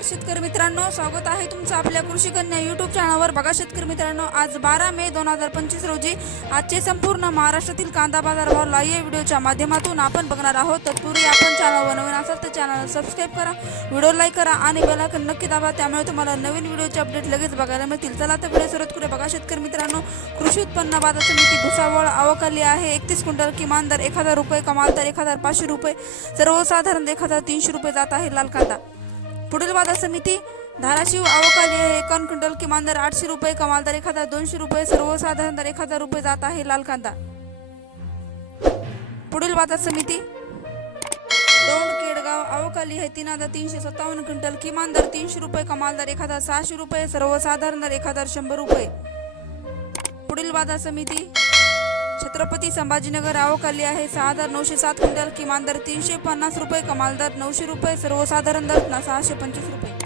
नमस्कार शेतकरी मित्रांनो स्वागत आहे तुमचं आपल्या कृषी कन्या युट्यूब चॅनलवर बघा शेतकरी मित्रांनो आज बारा मे दोन हजार पंचवीस रोजी आजचे संपूर्ण महाराष्ट्रातील कांदा बाजारभाव लाईव्ह व्हिडिओच्या माध्यमातून आपण बघणार आहोत. तत्पूर्वी आपण चॅनलवर नवीन असाल तर चॅनल सबस्क्राईब करा व्हिडिओ लाईक करा आणि बेलायकन नक्की दाबा. त्यामुळे तुम्हाला नवीन व्हिडिओचे अपडेट लगेच बघायला मिळतील. चला तर व्हिडिओ सुरुवात करूया. बघा शेतकरी मित्रांनो कृषी उत्पन्न बाजार समिती भुसावळ आवकाली आहे. एकतीस क्विंटल किमान दर एक हजार रुपये कमाल दर एक हजार पाचशे रुपये. सर्वसाधारण एक हजार तीनशे रुपये जात आहे लाल कांदा. पुढील बाजार समिती धाराशिव अवकाली एकावन्न क्विंटल किमान दर आठशे रुपये कमाल दर एक हजार दोनशे रुपये सर्वसाधारण दर एक हजार रुपये जात आहे लाल कांदा. पुढील बाजार समिती दौंड केडगाव अवकाली आहे तीन हजार तीनशे सत्तावन्न क्विंटल किमान दर तीनशे रुपये कमाल दर एक हजार सहाशे रुपये सर्वसाधारण दर एक हजार शंभर रुपये. पुढील बाजार समिती छत्रपती संभाजीनगर आवकाली आहे. सहा हजार नऊशे सात क्विंटल किमान दर तीनशे पन्नास रुपये कमाल दर नऊशे रुपये सर्वसाधारण दर ना सहाशे पंचवीस रुपये.